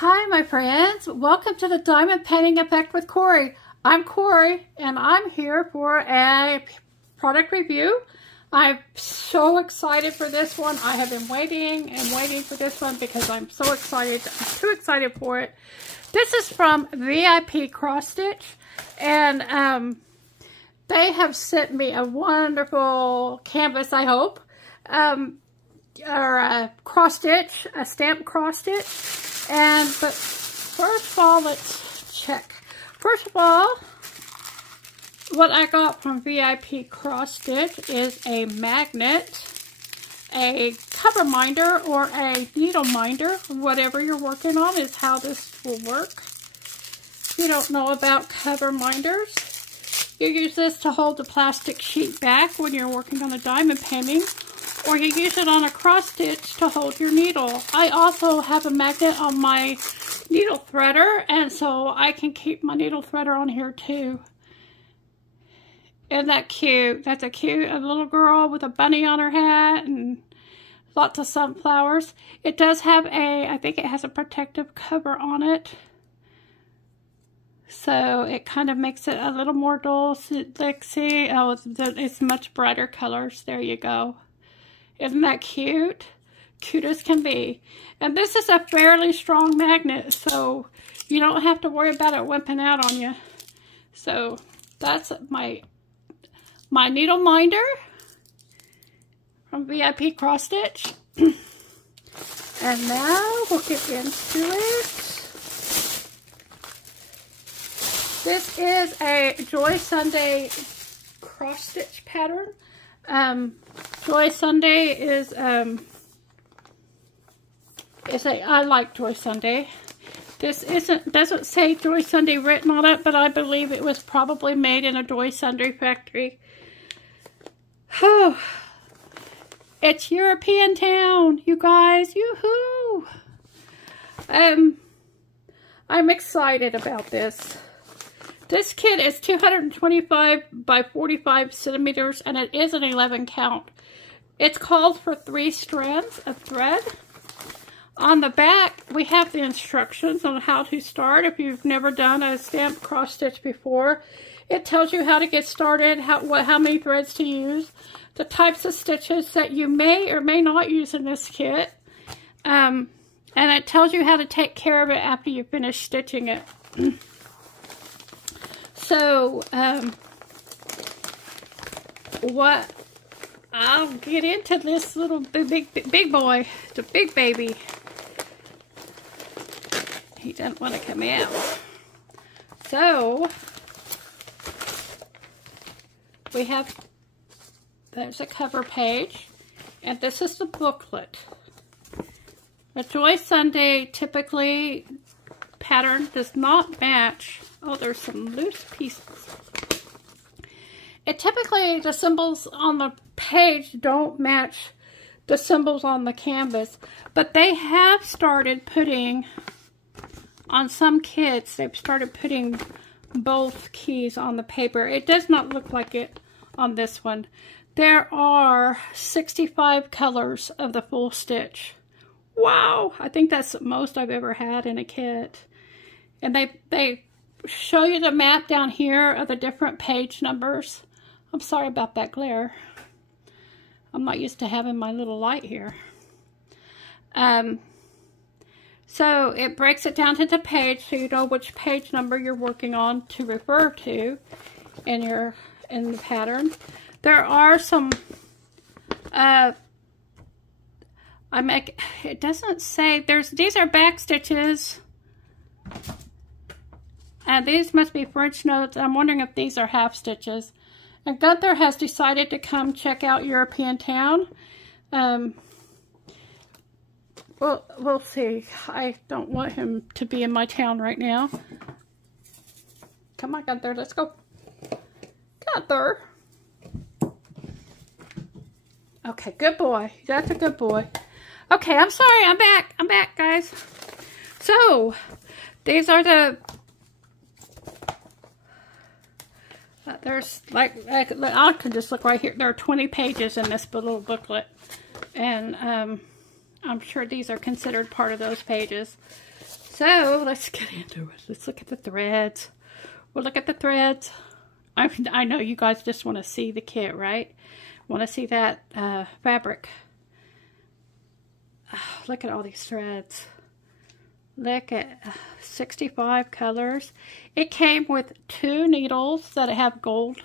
Hi my friends, welcome to the Diamond Painting Effect with Cori. I'm Cori and I'm here for a product review. I'm so excited for this one. I have been waiting and waiting for this one because I'm so excited. I'm too excited for it. This is from Vipcrosstitch and they have sent me a wonderful canvas, I hope, or a cross stitch, a stamp cross stitch. But first of all, let's check. First of all, what I got from Vipcrosstitch is a magnet, a cover minder, or a needle minder. Whatever you're working on is how this will work. If you don't know about cover minders, you use this to hold the plastic sheet back when you're working on a diamond painting, or you use it on a cross stitch to hold your needle. I also have a magnet on my needle threader, and so I can keep my needle threader on here too. Isn't that cute? That's a little girl with a bunny on her hat and lots of sunflowers. It does have I think it has a protective cover on it. So it kind of makes it a little more dull. So, like, see, oh, it's much brighter colors. There you go. Isn't that cute? Cute as can be. And this is a fairly strong magnet, so you don't have to worry about it wimping out on you. So that's my needle minder from Vipcrosstitch. And now we'll get into it. This is a Joy Sunday cross stitch pattern. Joy Sunday is I like Joy Sunday. This doesn't say Joy Sunday written on it, but I believe it was probably made in a Joy Sunday factory. Oh, it's European town, you guys. Yoo-hoo! I'm excited about this. This kit is 225 by 45 centimeters, and it is an 11 count. It's called for 3 strands of thread. On the back, we have the instructions on how to start. If you've never done a stamp cross stitch before, it tells you how to get started, how many threads to use, the types of stitches that you may or may not use in this kit, and it tells you how to take care of it after you finish stitching it. So, I'll get into this little big boy, the big baby. He doesn't want to come out. So, there's a cover page, and this is the booklet. A Joy Sunday typically pattern does not match. Oh, there's some loose pieces. Typically, the symbols on the page don't match the symbols on the canvas, but they have started putting, on some kits, they've started putting both keys on the paper. It does not look like it on this one. There are 65 colors of the full stitch. Wow! I think that's the most I've ever had in a kit. And they show you the map down here of the different page numbers. I'm sorry about that glare. I'm not used to having my little light here. So it breaks it down to the page so you know which page number you're working on to refer to in the pattern. There are some it doesn't say these are back stitches. And these must be French notes. I'm wondering if these are half stitches. And Gunther has decided to come check out European Town. We'll see. I don't want him to be in my town right now. Come on, Gunther, let's go. Gunther. Okay, good boy. That's a good boy. Okay, I'm sorry. I'm back. I'm back, guys. So, these are the... there's I can just look right here. There are 20 pages in this little booklet, and I'm sure these are considered part of those pages. So let's get into it. Let's look at the threads. We'll look at the threads. I know you guys just want to see the kit, right? Want to see that fabric. Oh, look at all these threads. Look at 65 colors. It came with 2 needles that have gold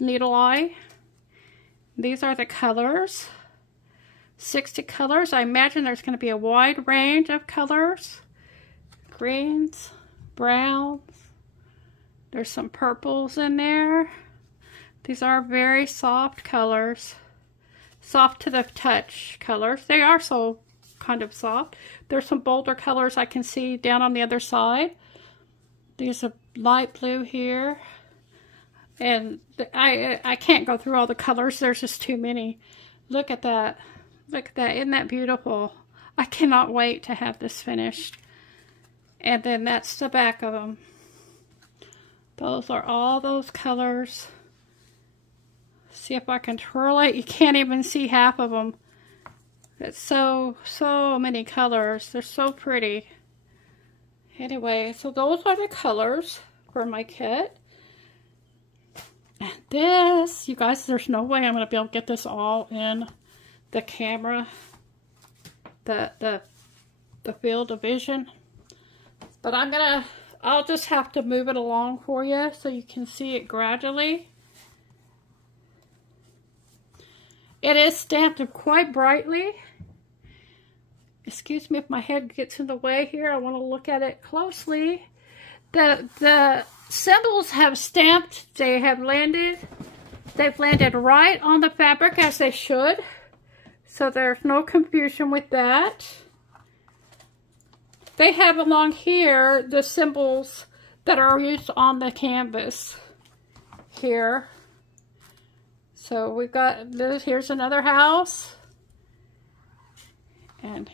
needle eye. These are the colors. 60 colors. I imagine there's going to be a wide range of colors. Greens, browns. There's some purples in there. These are very soft colors. Soft to the touch colors. They are so kind of soft. There's some bolder colors I can see down on the other side. There's a light blue here. And I can't go through all the colors. There's just too many. Look at that. Look at that. Isn't that beautiful? I cannot wait to have this finished. And then that's the back of them. Those are all those colors. See if I can twirl it. You can't even see half of them. It's so many colors. They're so pretty. Anyway, so those are the colors for my kit. And this, you guys, there's no way I'm going to be able to get this all in the camera. The field of vision. But I'll just have to move it along for you so you can see it gradually. It is stamped quite brightly. Excuse me if my head gets in the way here. I want to look at it closely. The symbols have stamped. They have landed. They've landed right on the fabric as they should. So there's no confusion with that. They have along here the symbols that are used on the canvas here. So we've got this. Here's another house. And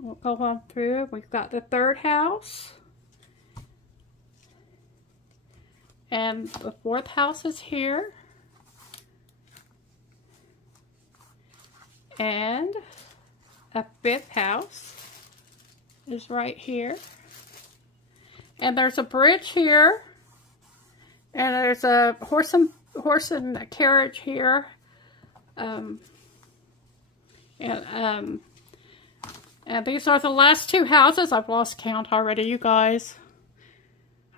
we'll go on through. We've got the third house. And the fourth house is here. And a fifth house is right here. And there's a bridge here. And there's a horse and a carriage here. And these are the last 2 houses. I've lost count already, you guys.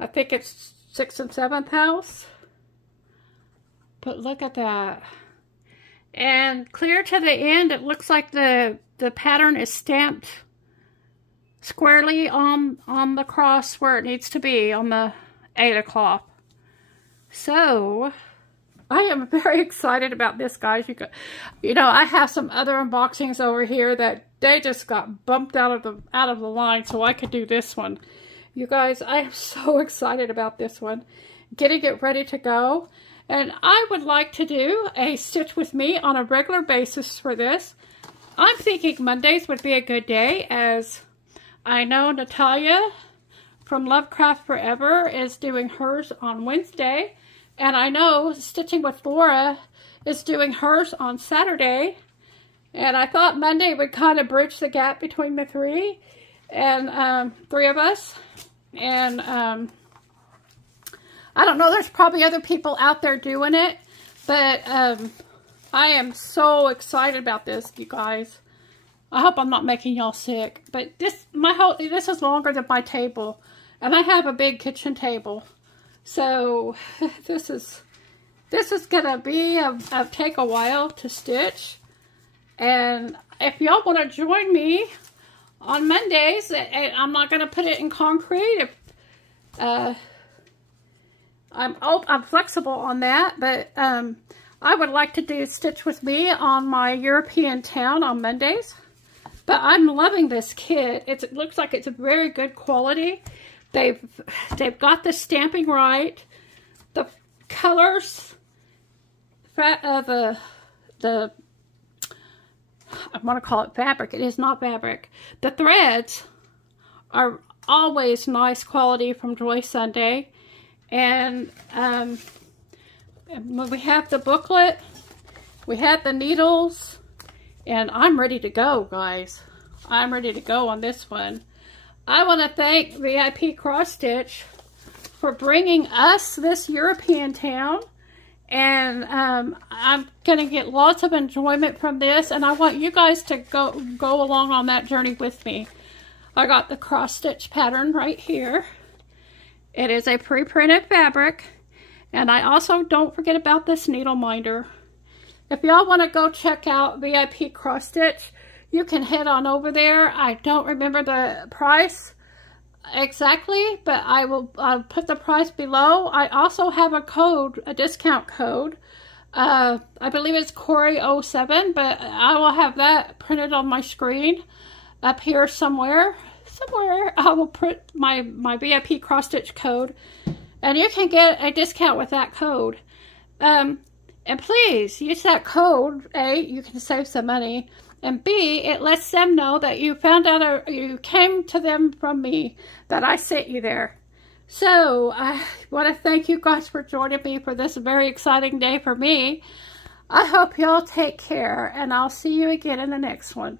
I think it's 6th and 7th house. But look at that. And clear to the end, it looks like the pattern is stamped squarely on the cross where it needs to be, on the 8 o'clock. So I am very excited about this, guys. You know, I have some other unboxings over here that they just got bumped out of the line, so I could do this one. You guys, I am so excited about this one. Getting it ready to go. And I would like to do a stitch with me on a regular basis for this. I'm thinking Mondays would be a good day, as I know Natalia from Lovecraft Forever is doing hers on Wednesday. And I know Stitching with Laura is doing hers on Saturday. And I thought Monday would kind of bridge the gap between the three of us. And I don't know, there's probably other people out there doing it. But I am so excited about this, you guys. I hope I'm not making y'all sick. But this is longer than my table. And I have a big kitchen table. So this is gonna be take a while to stitch. And if y'all want to join me on Mondays, I'm not gonna put it in concrete. I'm flexible on that, but I would like to do Stitch with Me on my European town on Mondays. But I'm loving this kit. It looks like it's a very good quality. They've got the stamping right. The colors, I want to call it fabric. It is not fabric. The threads are always nice quality from Joy Sunday. And we have the booklet. We have the needles. And I'm ready to go, guys. I'm ready to go on this one. I want to thank Vipcrosstitch for bringing us this European town. And I'm going to get lots of enjoyment from this. And I want you guys to go along on that journey with me. I got the cross stitch pattern right here. It is a pre-printed fabric. And I also don't forget about this needle minder. If y'all want to go check out Vipcrosstitch, you can head on over there. I don't remember the price exactly, but I'll put the price below. I also have a code, a discount code. I believe it's Cori 07, but I will have that printed on my screen up here somewhere. I will put my Vipcrosstitch code, and you can get a discount with that code. And please use that code. A, you can save some money, and B, it lets them know that you found out, you came to them from me, that I sent you there. So I want to thank you guys for joining me for this very exciting day for me. I hope y'all take care, and I'll see you again in the next one.